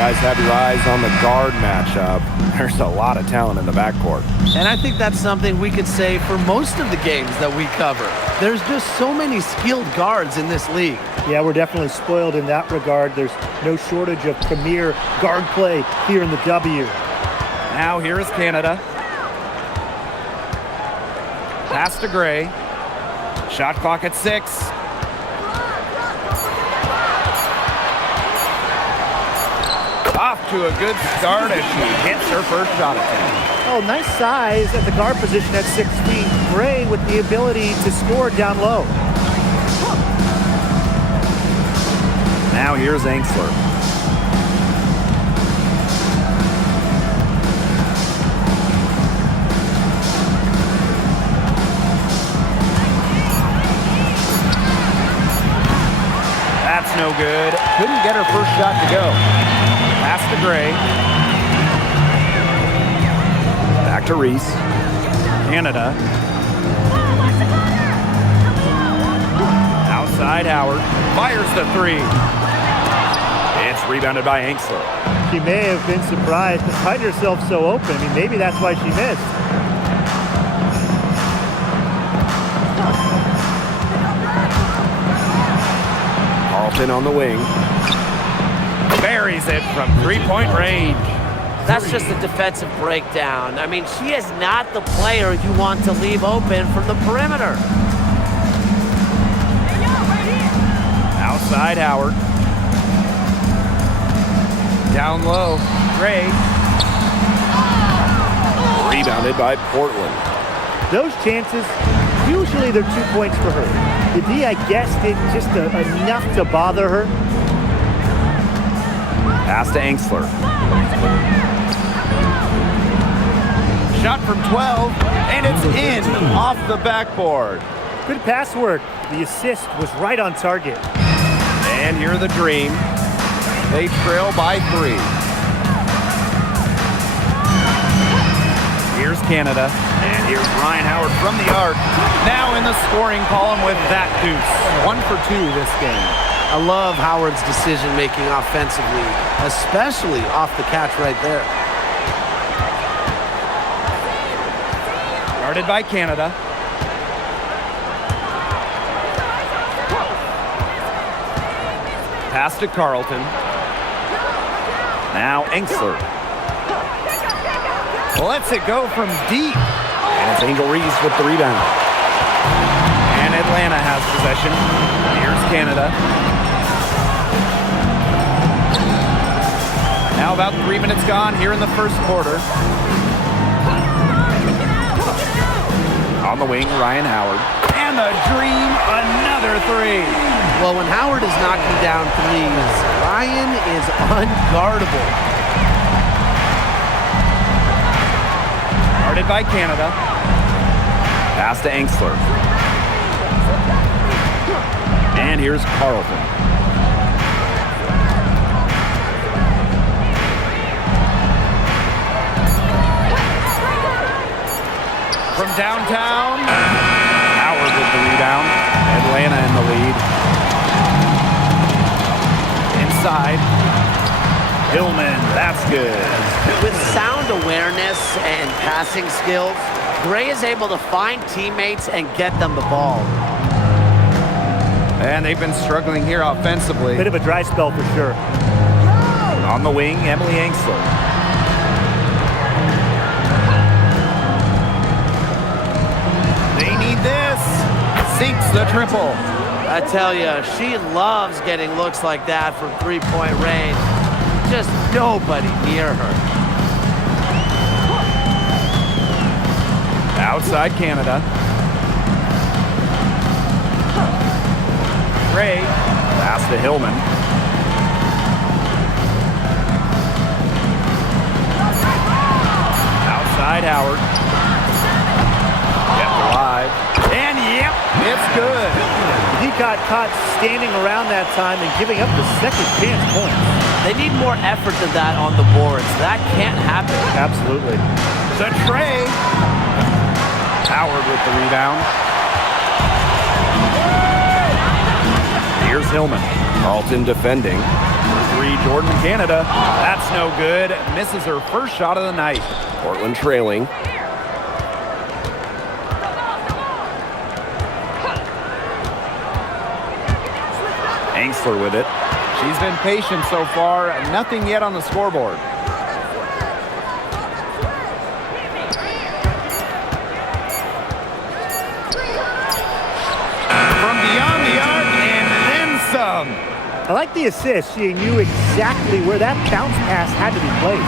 guys have your eyes on the guard matchup. There's a lot of talent in the backcourt. And I think that's something we could say for most of the games that we cover. There's just so many skilled guards in this league. Yeah, we're definitely spoiled in that regard. There's no shortage of premier guard play here in the W. Now here is Canada. Pass to Gray. Shot clock at 6. Off to a good start as she hits her first shot attempt. Oh, nice size at the guard position at 6 feet. Gray with the ability to score down low. Now here's Angsler. That's no good. Couldn't get her first shot to go. Pass to Gray. Back to Reese. Canada. Outside Howard. Fires the 3. It's rebounded by Angsler. She may have been surprised to find herself so open. I mean, maybe that's why she missed. Carlton on the wing. Buries it from three-point range. That's just a defensive breakdown. I mean, she is not the player you want to leave open from the perimeter. Outside Howard. Down low. Gray. Rebounded by Portland. Those chances, usually they're 2 points for her. The D, I guess, did just enough to bother her. Pass to Angsler. Shot from 12, and it's in off the backboard. Good pass work. The assist was right on target. And here the Dream. They trail by 3. Here's Canada. And here's Ryan Howard from the arc. Now in the scoring column with that deuce. 1 for 2 this game. I love Howard's decision-making offensively, especially off the catch right there. Guarded by Canada. Pass to Carlton. Now Angsler. Lets it go from deep. And it's Angel Reese with the rebound. And Atlanta has possession. Here's Canada. Now about 3 minutes gone here in the first quarter. On the wing, Ryan Howard. And the Dream, another 3. Well, when Howard is knocking down threes, Ryan is unguardable. Guarded by Canada. Pass to Angsler. And here's Carlton. From downtown, Howard with the rebound. Atlanta in the lead. Inside, Hillman, that's good. With sound awareness and passing skills, Gray is able to find teammates and get them the ball. And they've been struggling here offensively. Bit of a dry spell for sure. On the wing, Emily Angsler. They need this. Sinks the triple. I tell you, she loves getting looks like that from three-point range. Just nobody near her. Outside Canada. Gray. Pass to Hillman. Outside Howard. Kept alive. And yep, it's good. He got caught standing around that time and giving up the second chance points. They need more effort than that on the boards. That can't happen. Absolutely. The tray. Howard with the rebound. Here's Hillman. Carlton defending. three, Jordan, Canada. That's no good. Misses her first shot of the night. Portland trailing. Angsler with it. She's been patient so far. Nothing yet on the scoreboard. From beyond the arc and then some. I like the assist. She knew exactly where that bounce pass had to be placed.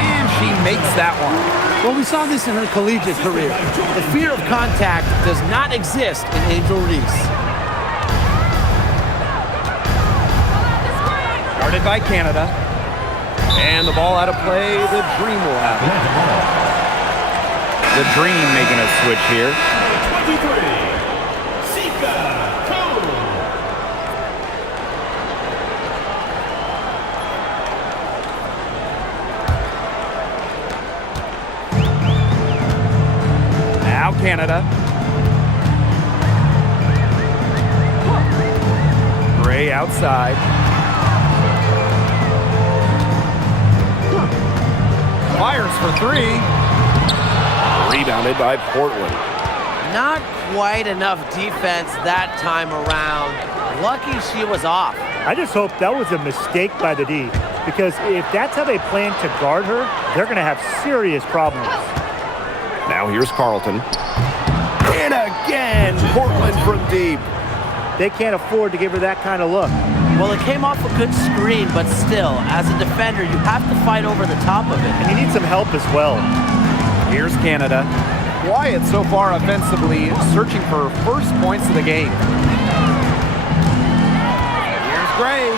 And she makes that one. Well, we saw this in her collegiate career. The fear of contact does not exist in Angel Reese. Guarded by Canada. And the ball out of play. The Dream will have it. The Dream making a switch here. 23. Sika Cole. Now Canada. Gray outside. Fires for three. Rebounded by Portland. Not quite enough defense that time around. Lucky she was off. I just hope that was a mistake by the D, because if that's how they plan to guard her, they're going to have serious problems. Now here's Carlton. And again, Portland from deep. They can't afford to give her that kind of look. Well, it came off a good screen, but still, as a defender, you have to fight over the top of it. And you need some help as well. Here's Canada. Quiet so far offensively, searching for first points of the game. Here's Gray.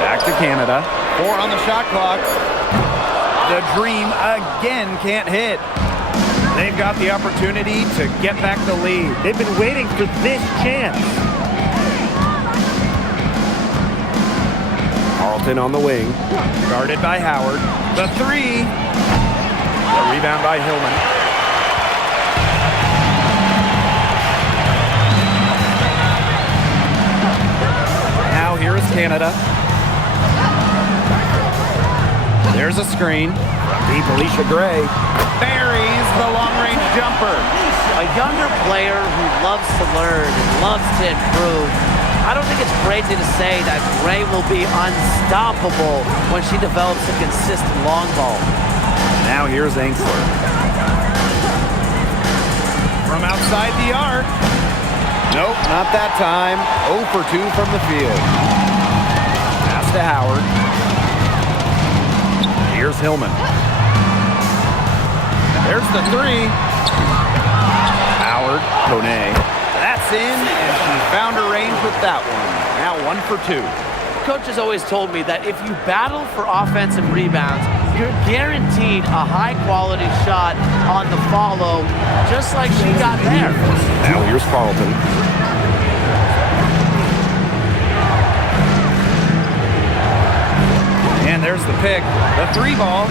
Back to Canada. 4 on the shot clock. The Dream again can't hit. They've got the opportunity to get back the lead. They've been waiting for this chance. Carlton on the wing. Guarded by Howard. The three. The rebound by Hillman. Now here is Canada. There's a screen. Deep Alicia Gray. Buries the long-range jumper. A younger player who loves to learn and loves to improve. I don't think it's crazy to say that Gray will be unstoppable when she develops a consistent long ball. Now here's Angsler. From outside the arc. Nope, not that time. 0 for 2 from the field. Pass to Howard. Here's Hillman. There's the three. Howard, Kone. That's in, and she found her range with that one. Now 1 for 2. Coach has always told me that if you battle for offensive rebounds, you're guaranteed a high-quality shot on the follow, just like she got there. Now here's Carlton. And there's the pick. The three ball.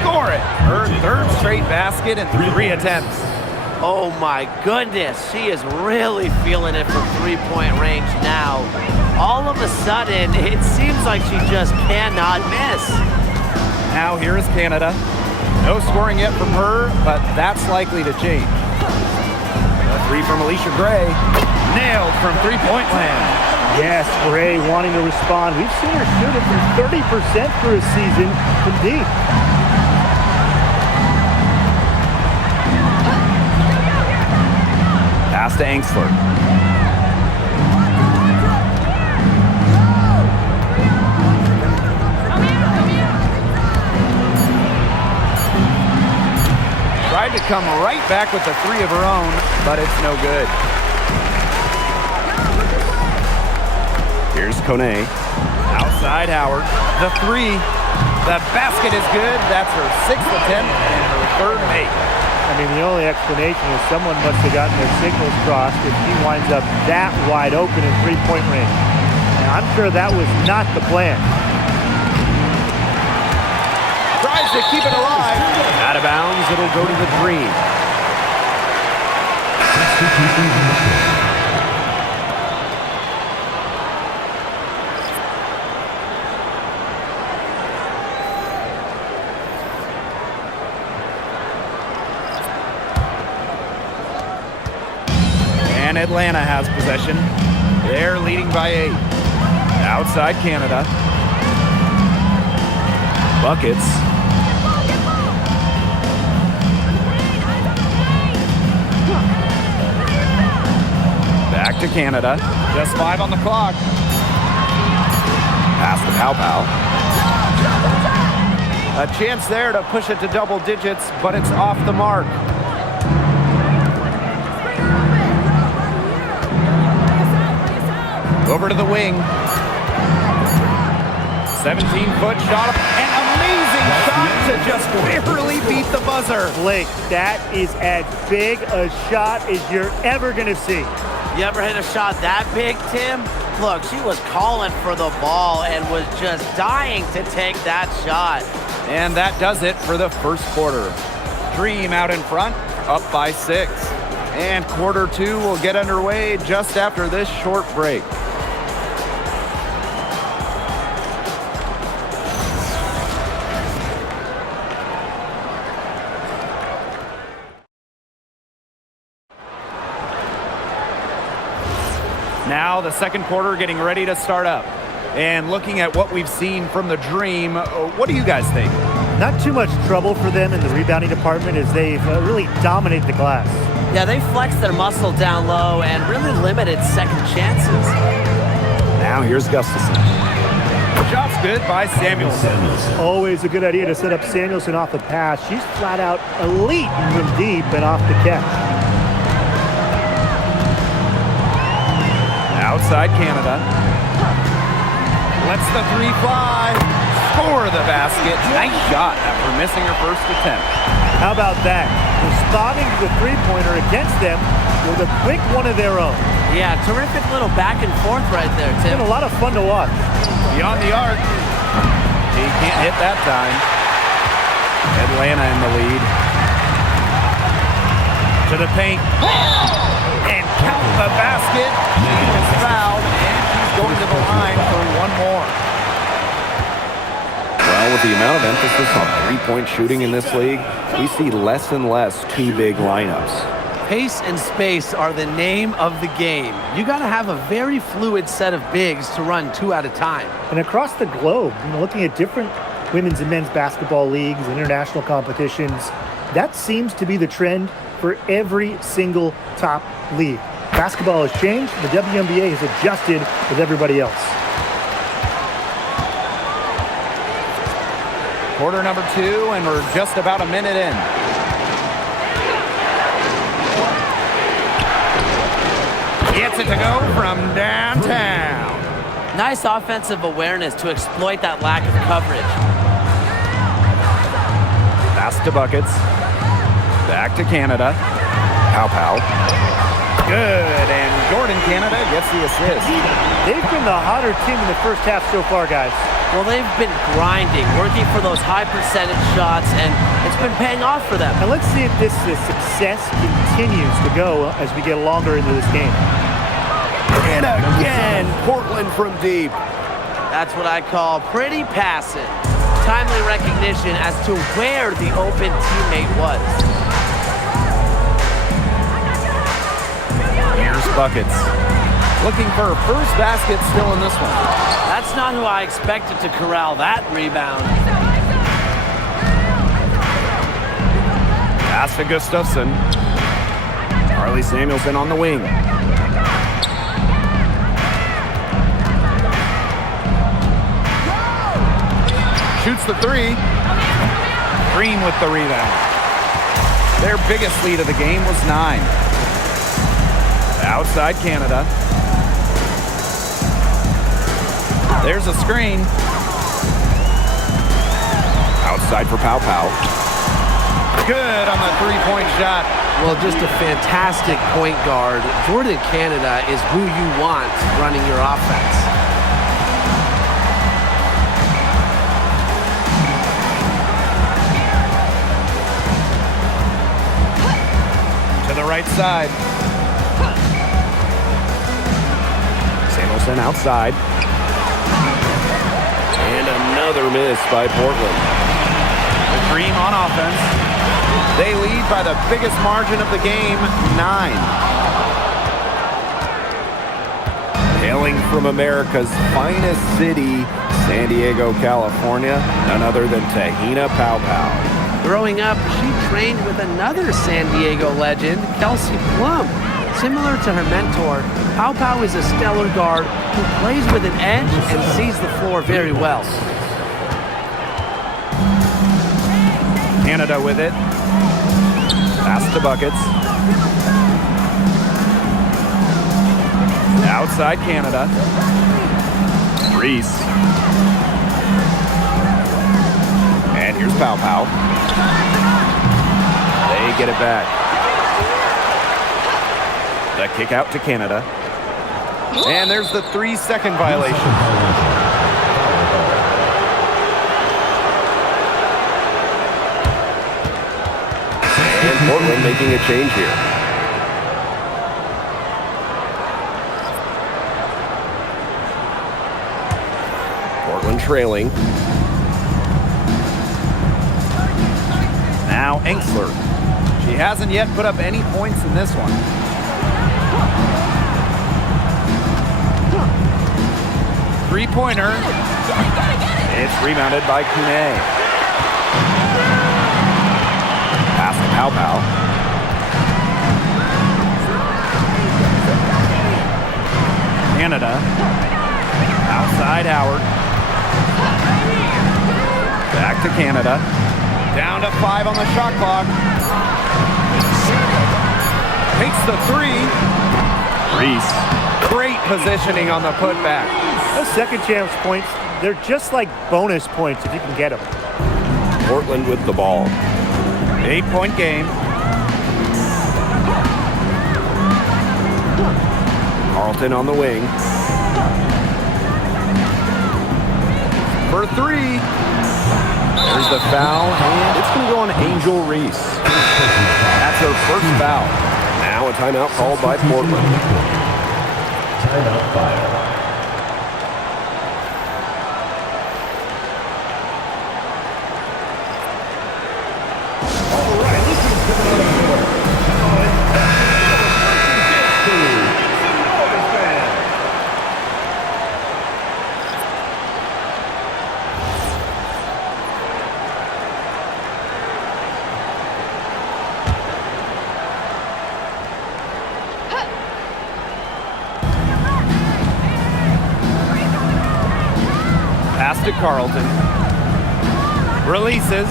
Score it. Her third straight basket in 3 attempts. Oh my goodness, she is really feeling it from three-point range now. All of a sudden, it seems like she just cannot miss. Now here is Canada. No scoring yet from her, but that's likely to change. The three from Alicia Gray. Nailed from three-point land. Yes, Gray wanting to respond. We've seen her shoot it from 30% through a season from deep. Pass to Angsler. Tried to come right back with the three of her own, but it's no good. Here's Kone. Outside Howard. The three. The basket is good. That's her 6th attempt and her 3rd make. I mean, the only explanation is someone must have gotten their signals crossed if he winds up that wide open in three-point range. Now, I'm sure that was not the plan. Tries to keep it alive. Out of bounds, it'll go to the Dream. And Atlanta has possession. They're leading by 8. Outside Canada. Buckets. Back to Canada. Just 5 on the clock. Pass to Pow Pow. A chance there to push it to double digits, but it's off the mark. Over to the wing. 17-foot shot. An amazing shot to just barely beat the buzzer. Blake, that is as big a shot as you're ever going to see. You ever hit a shot that big, Tim? Look, she was calling for the ball and was just dying to take that shot. And that does it for the first quarter. Dream out in front, up by 6. And quarter 2 will get underway just after this short break. Now the second quarter getting ready to start up. And looking at what we've seen from the Dream, what do you guys think? Not too much trouble for them in the rebounding department as they've really dominated the glass. Yeah, they flexed their muscle down low and really limited second chances. Now here's Gustafson. Shot's good by Samuelson. Always a good idea to set up Samuelson off the pass. She's flat out elite from deep and off the catch. Outside Canada. Lets the 3 fly. Score the basket. Nice shot after missing her first attempt. How about that? Responding to the three-pointer against them with a quick one of their own. Yeah, terrific little back and forth right there, Tim. Been a lot of fun to watch. Beyond the arc. He can't hit that time. Atlanta in the lead. To the paint. And count the basket. She is fouled, and she's going to the line for one more. Well, with the amount of emphasis on three-point shooting in this league, we see less and less two big lineups. Pace and space are the name of the game. You got to have a very fluid set of bigs to run 2 at a time. And across the globe, looking at different women's and men's basketball leagues and international competitions, that seems to be the trend for every single top league. Basketball has changed. The WNBA has adjusted with everybody else. Quarter number 2, and we're just about a minute in. Gets it to go from downtown. Nice offensive awareness to exploit that lack of coverage. Pass to Buckets. Back to Canada. Pow Pow. Good, and Jordan Canada gets the assist. They've been the hotter team in the first half so far, guys. Well, they've been grinding, working for those high percentage shots, and it's been paying off for them. And let's see if this success continues to go as we get longer into this game. And again, Portland from deep. That's what I call pretty passive. Timely recognition as to where the open teammate was. Here's Buckets. Looking for her first basket still in this one. That's not who I expected to corral that rebound. Pass to Gustafson. Harley Samuelson on the wing. Shoots the 3. Green with the rebound. Their biggest lead of the game was 9. Outside Canada. There's a screen. Outside for Pow Pow. Good on the 3-point shot. Well, just a fantastic point guard. Jordan Canada is who you want running your offense. To the right side. Samuelson outside. And another miss by Portland. The Dream on offense. They lead by the biggest margin of the game, 9. Hailing from America's finest city, San Diego, California, none other than Tahina Pow Pow. Growing up, she trained with another San Diego legend, Kelsey Plum. Similar to her mentor, Pow Pow is a stellar guard who plays with an edge and sees the floor very well. Canada with it. Pass to buckets. Outside Canada. Reese. And here's Pow Pow. They get it back. The kick out to Canada. And there's the 3-second violation. And Portland making a change here. Portland trailing. Now Enksler. She hasn't yet put up any points in this one. Three-pointer. It's rebounded by Kune. Pass to Pow Pow. Canada. Outside Howard. Back to Canada. Down to 5 on the shot clock. Takes the 3. Reese. Great positioning on the putback. Those second chance points, they're just like bonus points if you can get them. Portland with the ball. 8-point game. Carlton on the wing. For 3. There's the foul, and it's going to go on Angel Reese. That's her first foul. Now a timeout called by Portland. Timeout fire. All right, listen to the number. Pass to Carlton. Releases.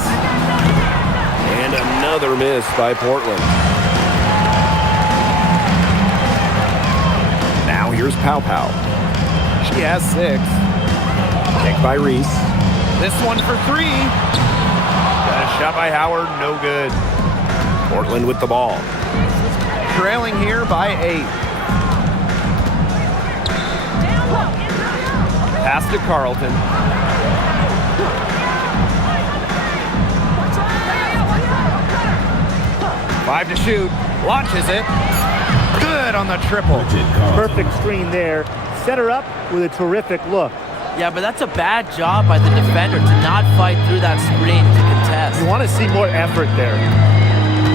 And another miss by Portland. Now here's Pow Pow. She has 6. Kick by Reese. This one for 3. Got a shot by Howard, no good. Portland with the ball. Trailing here by 8. Pass to Carlton. Five to shoot. Launches it. Good on the triple. Perfect screen there. Set her up with a terrific look. Yeah, but that's a bad job by the defender to not fight through that screen to contest. You want to see more effort there.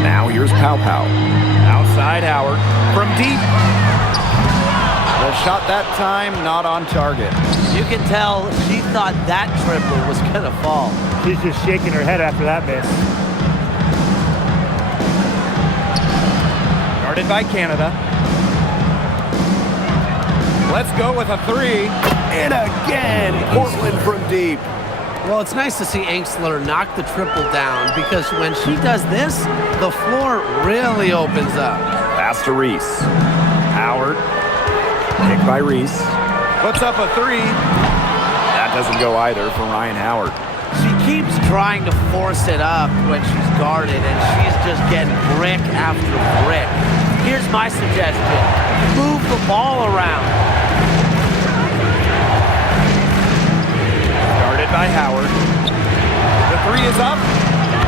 Now here's Pow Pow. Outside Howard. From deep. The shot that time not on target. You can tell she thought that triple was going to fall. She's just shaking her head after that miss. Guarded by Canada. Let's go with a 3. And again, Portland from deep. Well, it's nice to see Enksler knock the triple down because when she does this, the floor really opens up. Pass to Reese. Howard Kick by Reese. puts up a 3. That doesn't go either for Ryan Howard. She keeps trying to force it up when she's guarded, and she's just getting brick after brick. Here's my suggestion. Move the ball around. Guarded by Howard. The 3 is up.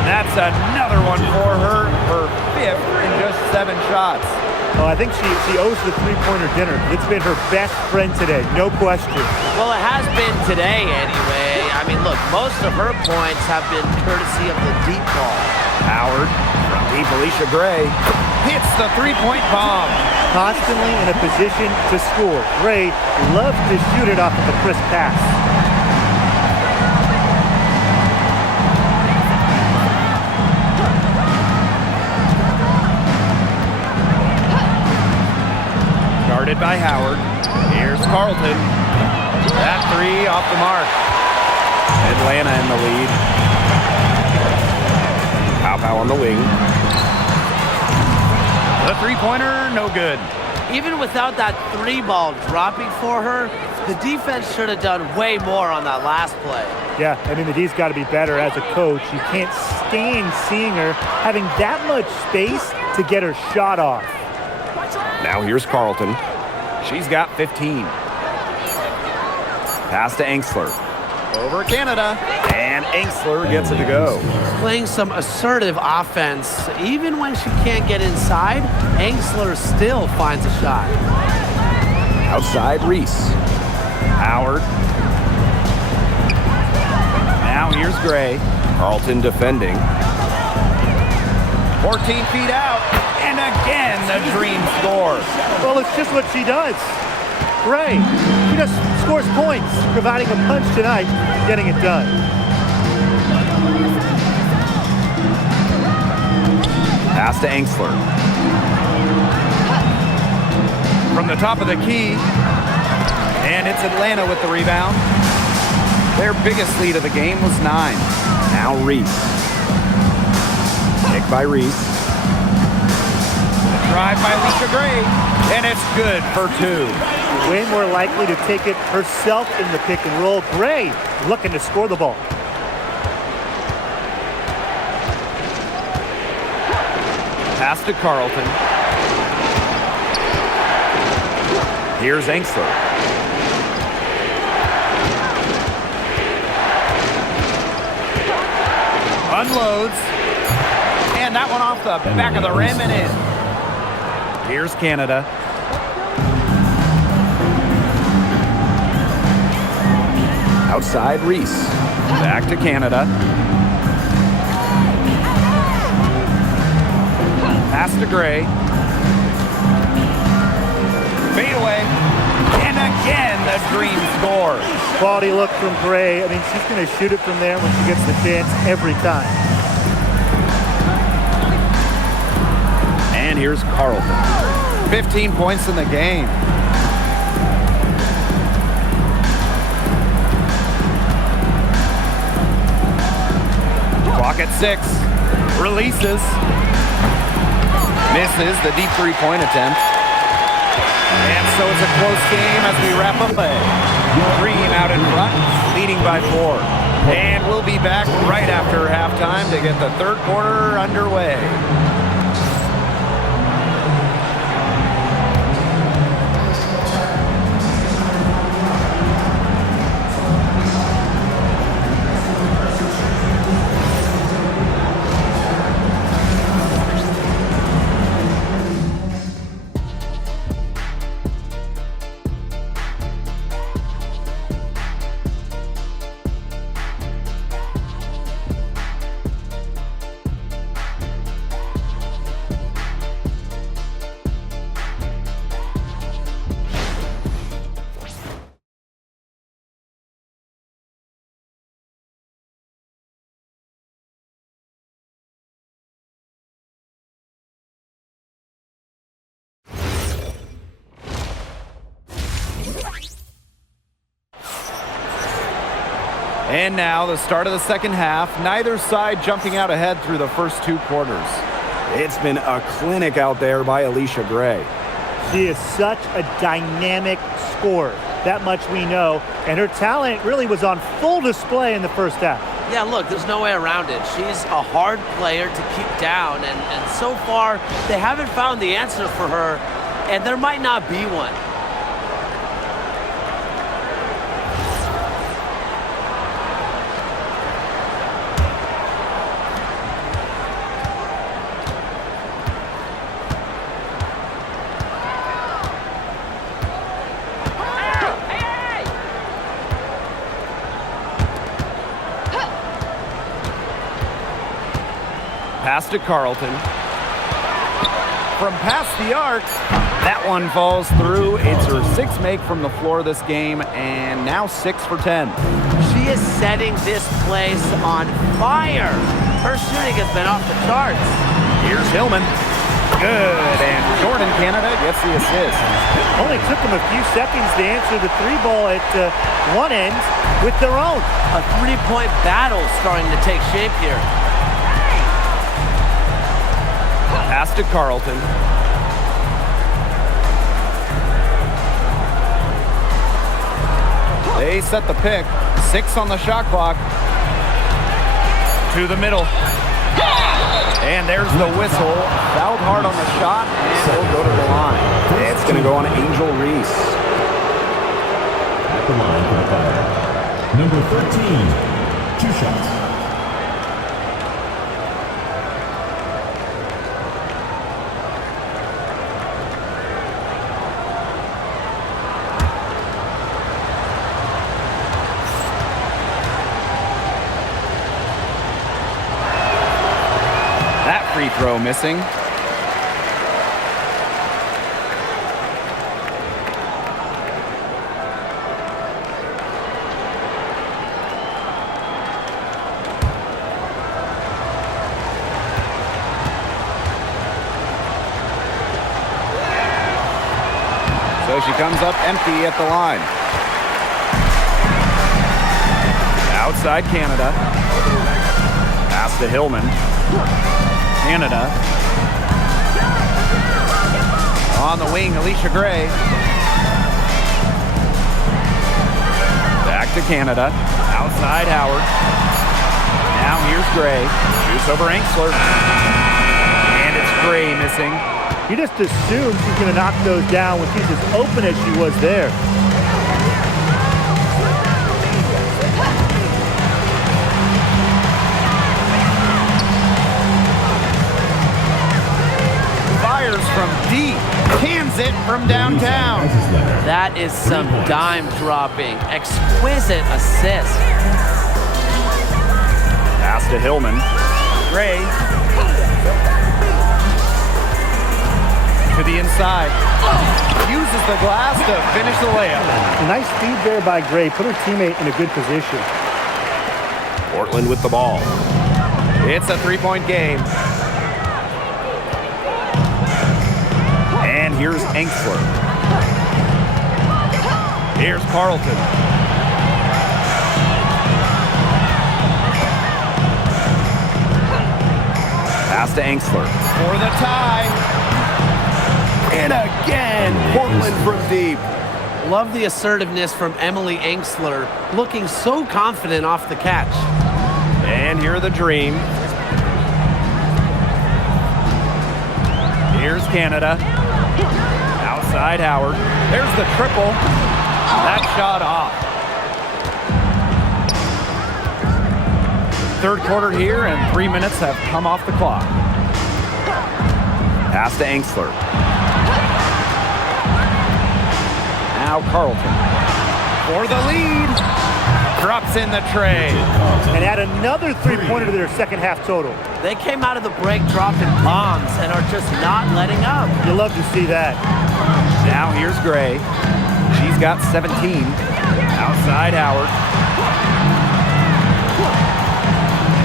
That's another one for her. Her 5th in just 7 shots. Oh, I think she owes the three-pointer dinner. It's been her best friend today, no question. Well, it has been today anyway. I I mean, look, most of her points have been courtesy of the deep ball. Howard from deep. Alicia Gray hits the three-point bomb. Constantly in a position to score. Gray loves to shoot it off of a crisp pass. Guarded by Howard. Here's Carlton. That three off the mark. Atlanta in the lead. Pow on the wing. The three-pointer, no good. Even without that three ball dropping for her, the defense should have done way more on that last play. Yeah, I mean, the D's got to be better as a coach. You can't stand seeing her having that much space to get her shot off. Now here's Carlton. She's got 15. Pass to Angsler. Over Canada. And Angsler gets it to go. Playing some assertive offense. Even when she can't get inside, Angsler still finds a shot. Outside Reese. Howard. Now here's Gray. Carlton defending. 14 feet out. And again, the Dream score. Well, it's just what she does. Gray, she just scores points, providing a punch tonight, getting it done. Pass to Angsler. From the top of the key. And it's Atlanta with the rebound. Their biggest lead of the game was 9. Now Reese. Kick by Reese. Drive by Alicia Gray. And it's good for 2. Way more likely to take it herself in the pick and roll. Gray looking to score the ball. Pass to Carlton. Here's Angsler. Unloads. And that one off the back of the rim and in. Here's Canada. Outside Reese. Back to Canada. Pass to Gray. Fade away. And again, the Dream score. Quality look from Gray. I mean, she's going to shoot it from there when she gets the chance every time. And here's Carlton. 15 points in the game. Clock at 6. Releases. Misses the deep three-point attempt. And so it's a close game as we wrap up play. Dream out in front, leading by 4. And we'll be back right after halftime to get the third quarter underway. And now the start of the second half. Neither side jumping out ahead through the first 2 quarters. It's been a clinic out there by Alicia Gray. She is such a dynamic scorer. That much we know. And her talent really was on full display in the first half. Yeah, look, there's no way around it. She's a hard player to keep down, and so far, they haven't found the answer for her, and there might not be one. Pass to Carlton. From past the arc, that one falls through. It's her sixth make from the floor this game, and now 6 for 10. She is setting this place on fire. Her shooting has been off the charts. Here's Hillman. Good, and Jordan Canada gets the assist. Only took them a few seconds to answer the three ball at one end with their own. A three-point battle starting to take shape here. Pass to Carlton. They set the pick. 6 on the shot clock. To the middle. And there's the whistle. Fouled hard on the shot, and will go to the line. It's going to go on Angel Reese. At the line for the foul. Number 13, 2 shots. Free throw missing. So she comes up empty at the line. Outside Canada. Pass to Hillman. Canada. On the wing, Alicia Gray. Back to Canada. Outside Howard. Now here's Gray. Shoots over Angsler. And it's Gray missing. You just assume she's going to knock those down when she's as open as she was there. From deep, cans it from downtown. That is some dime dropping, exquisite assist. Pass to Hillman. Gray. To the inside. Uses the glass to finish the layup. A nice feed there by Gray. Put her teammate in a good position. Portland with the ball. It's a three-point game. And here's Angsler. Here's Carlton. Pass to Angsler. For the tie. And again, Portland from deep. Love the assertiveness from Emily Angsler, looking so confident off the catch. And here are the Dream. Here's Canada. Outside Howard. There's the triple. That shot off. Third quarter here, and 3 minutes have come off the clock. Pass to Angsler. Now Carlton. For the lead. Drops in the tray. And add another three-pointer to their second half total. They came out of the break dropping bombs and are just not letting up. You love to see that. Now here's Gray. She's got 17. Outside Howard.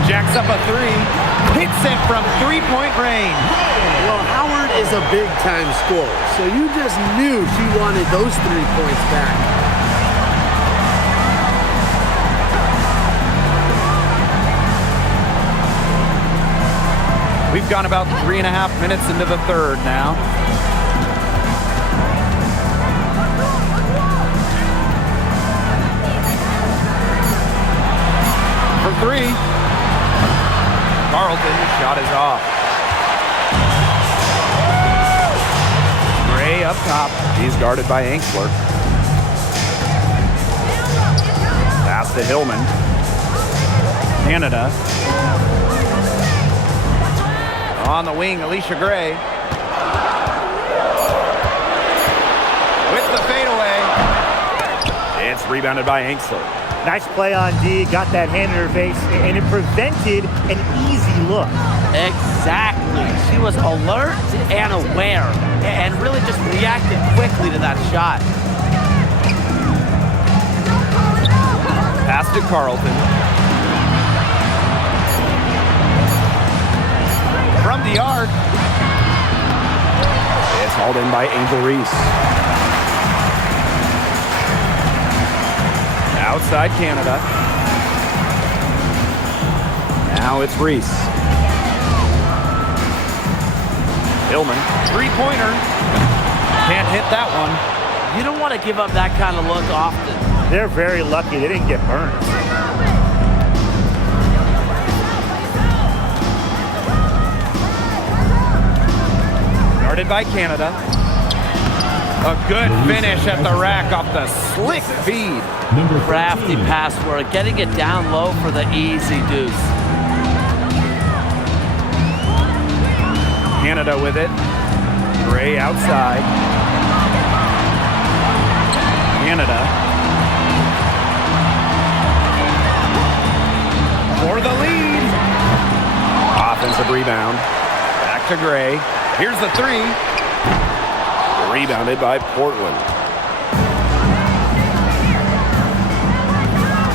Jacks up a three. Hits it from three-point range. Well, Howard is a big-time scorer, so you just knew she wanted those 3 points back. We've gone about 3.5 minutes into the third now. For three. Carlton's shot is off. Gray up top. He's guarded by Angsler. Pass to Hillman. Canada. On the wing, Alicia Gray. With the fadeaway. It's rebounded by Angsler. Nice play on D, got that hand in her face, and it prevented an easy look. Exactly. She was alert and aware and really just reacted quickly to that shot. Pass to Carlton. From the arc. It's hauled in by Angel Reese. Outside Canada. Now it's Reese. Hillman, three-pointer. Can't hit that one. You don't want to give up that kind of look often. They're very lucky they didn't get burned. Guarded by Canada. A good finish at the rack off the slick feed. Crafty pass work, getting it down low for the easy deuce. Canada with it. Gray outside. Canada. For the lead. Offensive rebound. Back to Gray. Here's the three. Rebounded by Portland.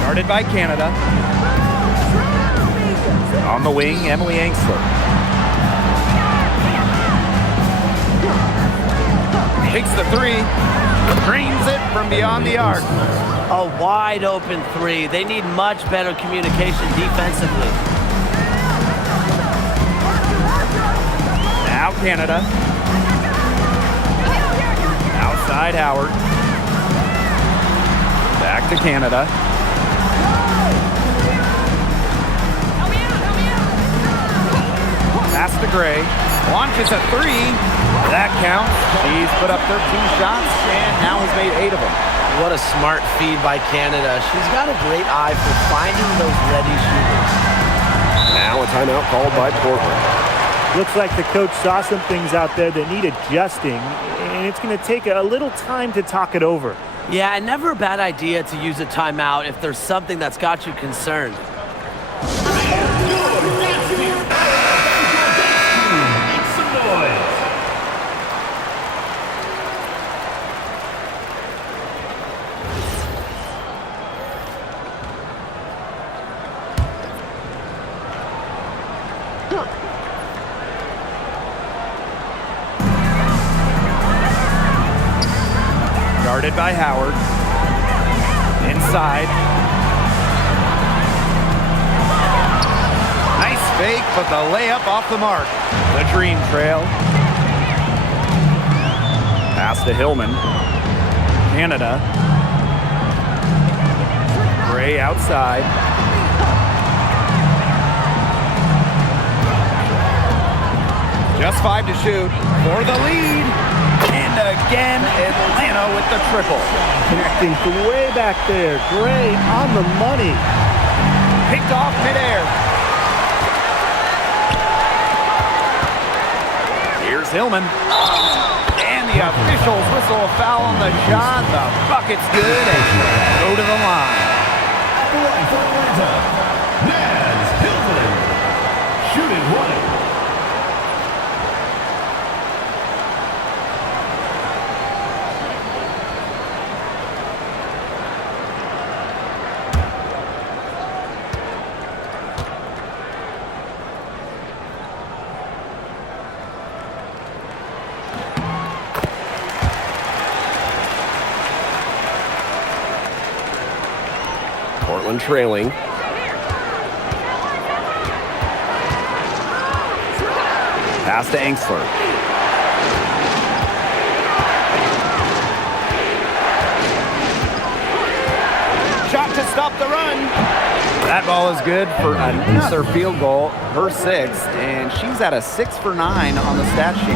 Guarded by Canada. On the wing, Emily Angsler. Takes the three. Screens it from beyond the arc. A wide open three. They need much better communication defensively. Now Canada. Outside Howard. Back to Canada. Pass to Gray. Launches a three. That counts. He's put up 13 shots and now has made 8 of them. What a smart feed by Canada. She's got a great eye for finding those ready shooters. Now a timeout called by Portland. Looks like the coach saw some things out there that need adjusting, and it's going to take a little time to talk it over. Yeah, and never a bad idea to use a timeout if there's something that's got you concerned. Guarded by Howard. Inside. Nice fake, but the layup off the mark. The dream trail. Pass to Hillman. Canada. Gray outside. Just 5 to shoot for the lead. And again, Atlanta with the triple. Connecting from way back there. Gray on the money. Picked off midair. Here's Hillman. And the officials whistle a foul on the shot. The bucket's good and go to the line. Point for Atlanta, Naz Hillman. Shooting one. Portland trailing. Pass to Angsler. Shot to stop the run. That ball is good for another field goal, her 6th, and she's at a 6 for 9 on the stat sheet.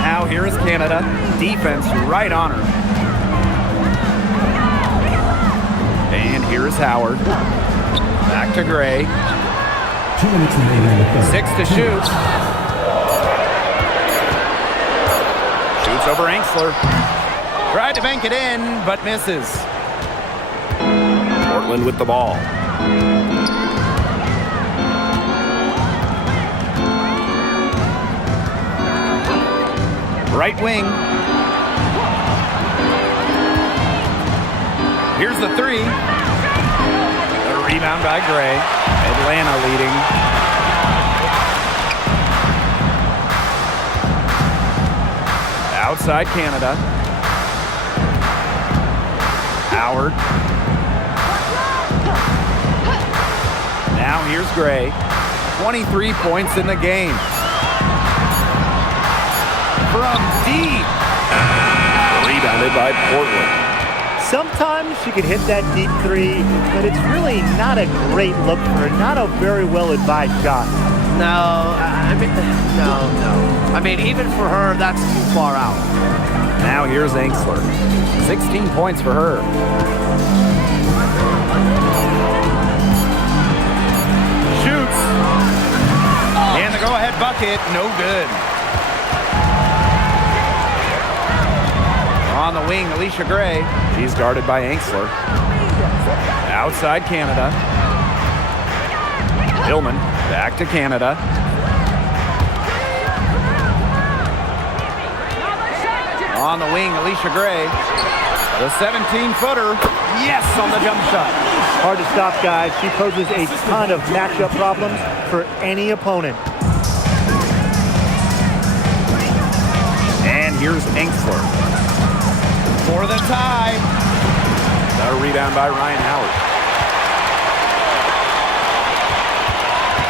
Now here is Canada. Defense right on her. And here is Howard. Back to Gray. 2 minutes remaining in the third. 6 to shoot. Shoots over Angsler. Tried to bank it in, but misses. Portland with the ball. Right wing. Here's the three. The rebound by Gray. Atlanta leading. Outside Canada. Howard. Now here's Gray. 23 points in the game. From deep. Rebounded by Portland. Sometimes she could hit that deep three, but it's really not a great look for her. Not a very well-advised shot. No, I mean, even for her, that's too far out. Now here's Angsler. 16 points for her. Shoots. And the go-ahead bucket, no good. On the wing, Alicia Gray. She's guarded by Angsler. Outside Canada. Hillman back to Canada. On the wing, Alicia Gray. The 17-footer. Yes, on the jump shot. Hard to stop, guys. She poses a ton of matchup problems for any opponent. And here's Angsler. For the tie. A rebound by Ryan Howard.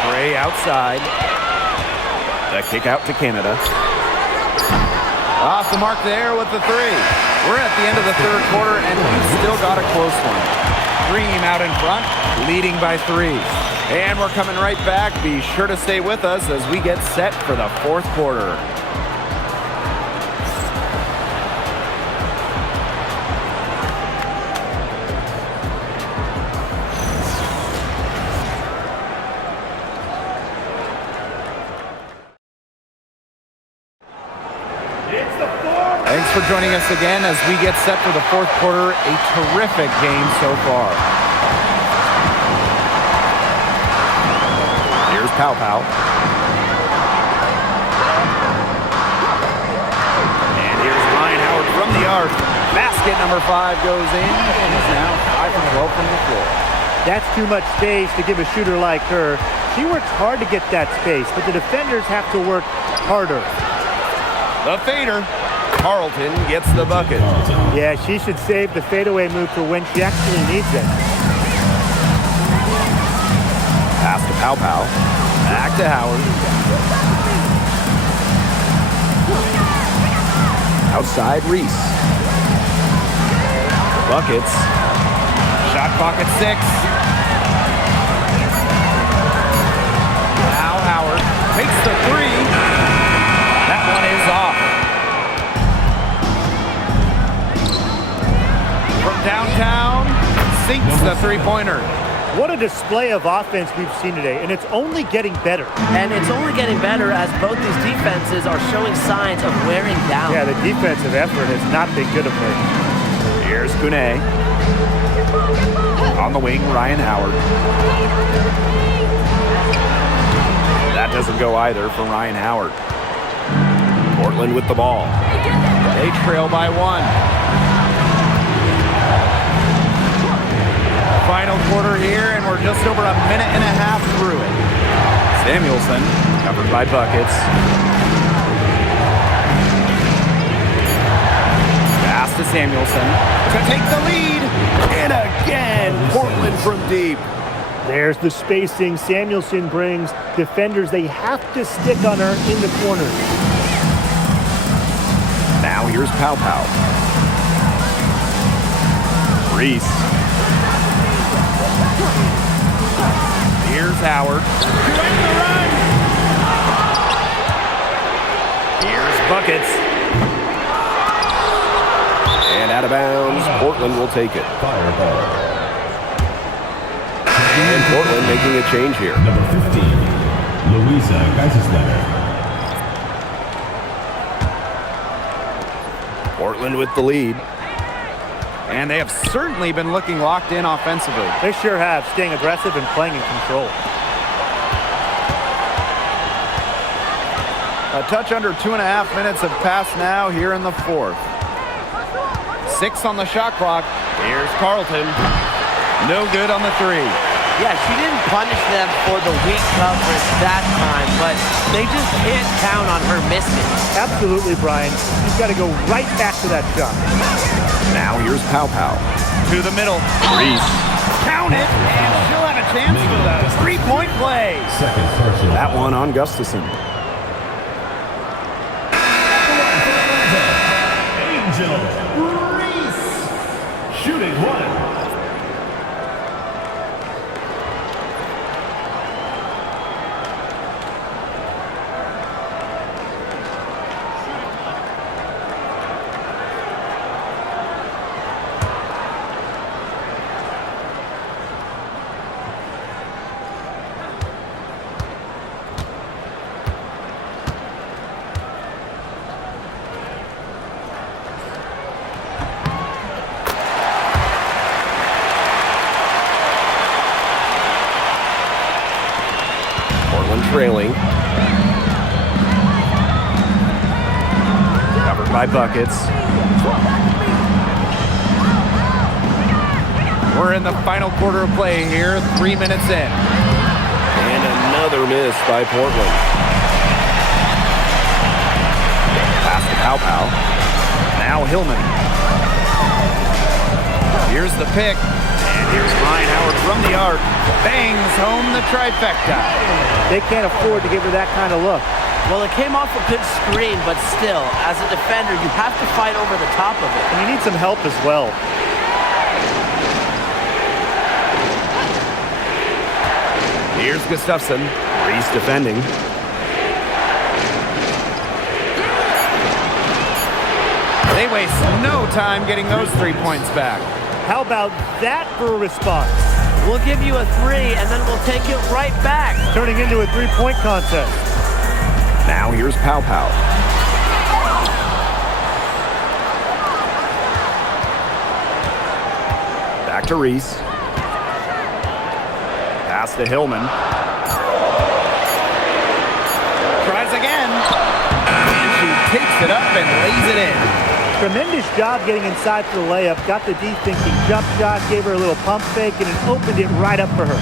Gray outside. The kick out to Canada. Off the mark there with the three. We're at the end of the third quarter, and we've still got a close one. Dream out in front, leading by 3. And we're coming right back. Be sure to stay with us as we get set for the fourth quarter. Thanks for joining us again as we get set for the fourth quarter. A terrific game so far. Here's Pow Pow. And here's Ryan Howard from the arc. Basket number 5 goes in. And is now 5 from 12 from the floor. That's too much space to give a shooter like her. She works hard to get that space, but the defenders have to work harder. The fader. Carlton gets the bucket. Yeah, she should save the fadeaway move for when she actually needs it. Pass to Pow Pow. Back to Howard. Outside Reese. Buckets. Shot clock at 6. Now Howard takes the 3. That one is off. From downtown, sinks the three-pointer. What a display of offense we've seen today, and it's only getting better. And it's only getting better as both these defenses are showing signs of wearing down. Yeah, the defensive effort has not been good of late. Here's Kune. On the wing, Ryan Howard. That doesn't go either for Ryan Howard. Portland with the ball. They trail by 1. Final quarter here, and we're just over a minute and a half through it. Samuelson, covered by Buckets. Pass to Samuelson to take the lead. And again, Portland from deep. There's the spacing Samuelson brings. Defenders, they have to stick on her in the corner. Now here's Pow Pow. Reese. Here's Howard. Here's Buckets. And out of bounds, Portland will take it. Fireball. And Portland making a change here. Number 15, Louisa Geiselsletter. Portland with the lead. And they have certainly been looking locked in offensively. They sure have, staying aggressive and playing in control. A touch under 2.5 minutes have passed now here in the fourth. 6 on the shot clock. Here's Carlton. No good on the 3. Yeah, she didn't punish them for the weak coverage that time, but they just can't count on her missing. Absolutely, Brian. She's got to go right back to that shot. Now here's Pow Pow. To the middle. Reese. Count it, and she'll have a chance for the 3-point play. Second personal. That one on Gustafson. Angel Reese. Shooting 1. Trailing. Covered by buckets. We're in the final quarter of play here, 3 minutes in. And another miss by Portland. Pass to Pow Pow. Now Hillman. Here's the pick. And here's Ryan Howard from the arc. Bangs home the trifecta. They can't afford to give her that kind of look. Well, it came off a good screen, but still, as a defender, you have to fight over the top of it. And you need some help as well. Here's Gustafson. Reese defending. They waste no time getting those 3 points back. How about that for a response? We'll give you a 3, and then we'll take it right back. Turning into a 3-point contest. Now here's Pow Pow. Back to Reese. Pass to Hillman. Tries again. And she takes it up and lays it in. Tremendous job getting inside for the layup. Got the D thinking jump shot, gave her a little pump fake, and it opened it right up for her.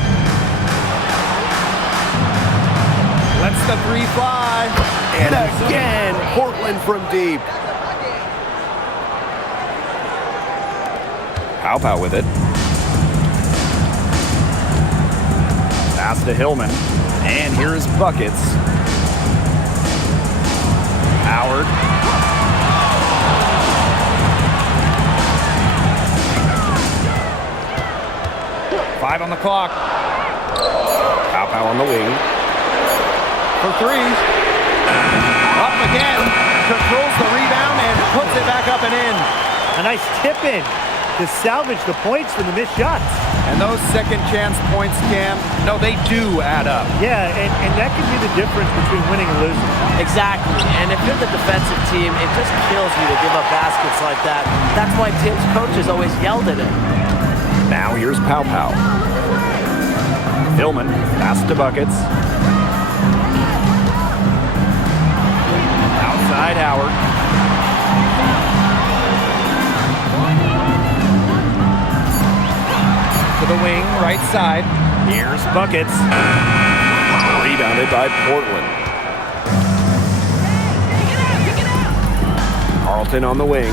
Lets the 3 fly. And again, Portland from deep. Pow Pow with it. Pass to Hillman. And here's buckets. Howard. 5 on the clock. Pow Pow on the wing. For 3. Up again. Controls the rebound and puts it back up and in. A nice tip in to salvage the points from the missed shots. And those second chance points, Cam, no, they do add up. Yeah, and that can be the difference between winning and losing. Exactly, and if you're the defensive team, it just kills you to give up baskets like that. That's why Tim's coaches always yelled at him. Now here's Pow Pow. Hillman, pass to buckets. Outside Howard. To the wing, right side. Here's buckets. Rebounded by Portland. Carlton on the wing.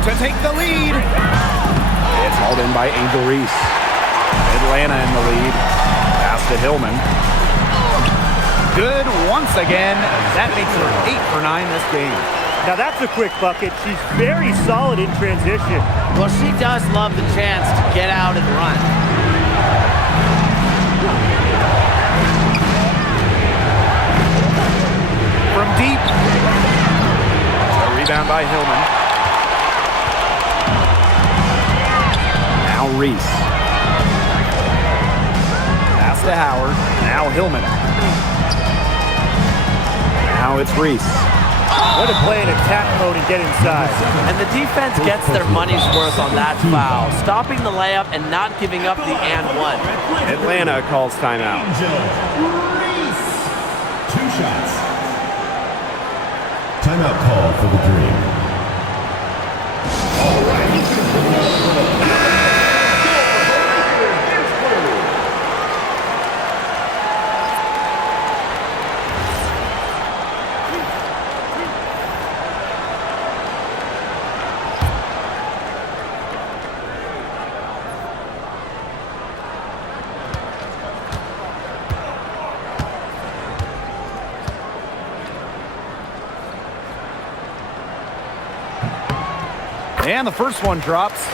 To take the lead. It's hauled in by Angel Reese. Atlanta in the lead. Pass to Hillman. Good once again. That makes her 8 for 9 this game. Now that's a quick bucket. She's very solid in transition. Well, she does love the chance to get out and run. From deep. A rebound by Hillman. Now Reese. Pass to Howard. Now Hillman. Now it's Reese. Way to play in attack mode and get inside. And the defense gets their money's worth on that foul, stopping the layup and not giving up the and one. Atlanta calls timeout. Reese. 2 shots. Timeout call for the Dream. And the first one drops.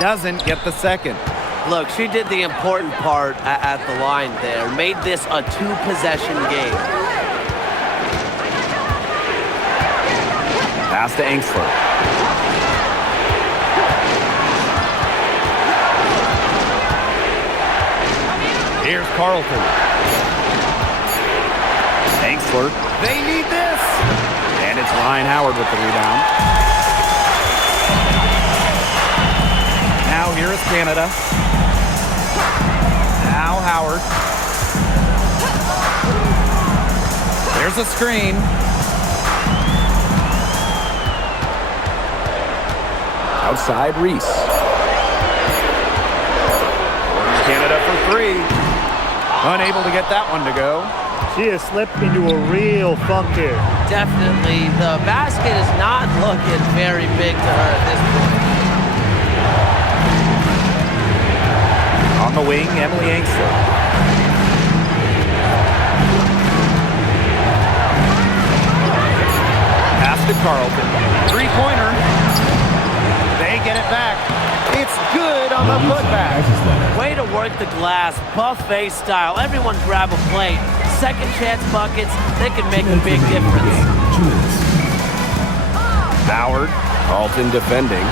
Doesn't get the second. Look, she did the important part at the line there. Made this a 2-possession game. Pass to Engstler. Here's Carlton. Engstler. They need this. And it's Ryan Howard with the rebound. Now here is Canada. Now Howard. There's a screen. Outside Reese. Canada for 3. Unable to get that one to go. She has slipped into a real funk here. Definitely, the basket is not looking very big to her at this point. On the wing, Emily Engstler. Pass to Carlton. 3-pointer. They get it back. It's good on the putback. Way to work the glass, buffet style. Everyone grab a plate. Second chance buckets, they can make a big difference. Howard. Carlton defending.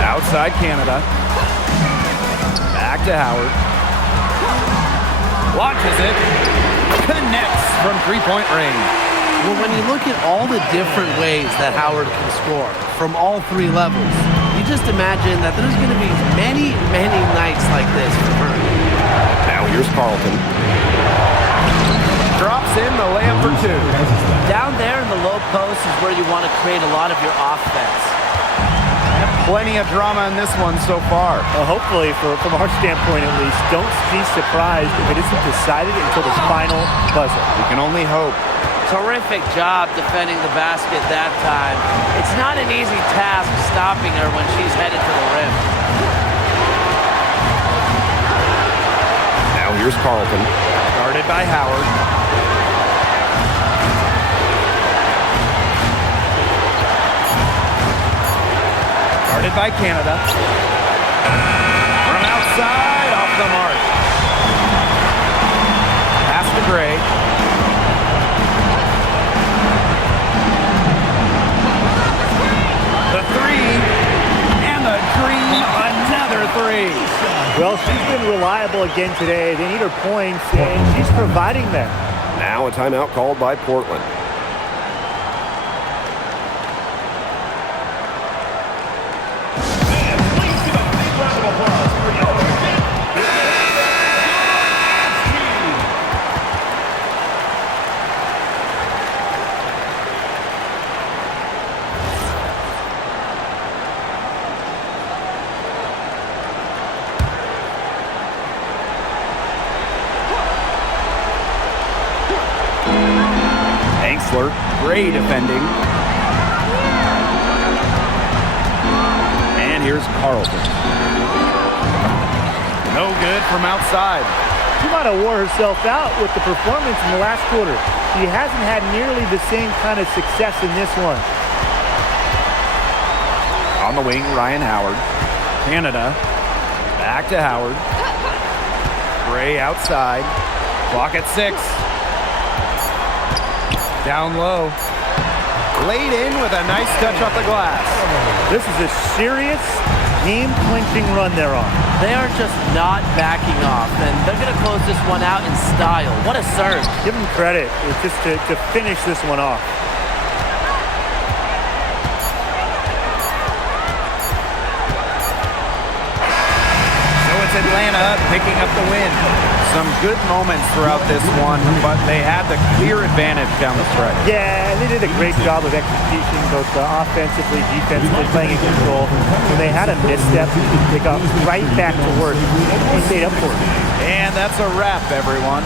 Outside Canada. Back to Howard. Launches it. Connects from 3-point range. Well, when you look at all the different ways that Howard can score from all 3 levels, you just imagine that there's going to be many, many nights like this for her. Now here's Carlton. Drops in the layup for 2. Down there in the low post is where you want to create a lot of your offense. And plenty of drama in this one so far. Well, hopefully, from our standpoint at least, don't be surprised if it isn't decided until the final buzzer. We can only hope. Terrific job defending the basket that time. It's not an easy task stopping her when she's headed to the rim. Now here's Carlton. Guarded by Howard. Guarded by Canada. From outside, off the mark. Pass to Gray. The 3, and the Dream, another 3. Well, she's been reliable again today. They need her points, and she's providing them. Now a timeout called by Portland. Gray defending. Here's Carlton. No good from outside. She might have wore herself out with the performance in the last quarter. She hasn't had nearly the same kind of success in this one. On the wing, Ryan Howard. Canada. Back to Howard. Gray outside. Clock at 6. Down low. Laid in with a nice touch off the glass. This is a serious game-clinching run they're on. They are just not backing off, and they're going to close this one out in style. What a serve. Give them credit. It's just to finish this one off. So it's Atlanta picking up the win. Some good moments throughout this one, but they had the clear advantage down the stretch. Yeah, and they did a great job of execution, both offensively, defensively, playing in control. When they had a misstep, they got right back to work and made up for it. And that's a wrap, everyone.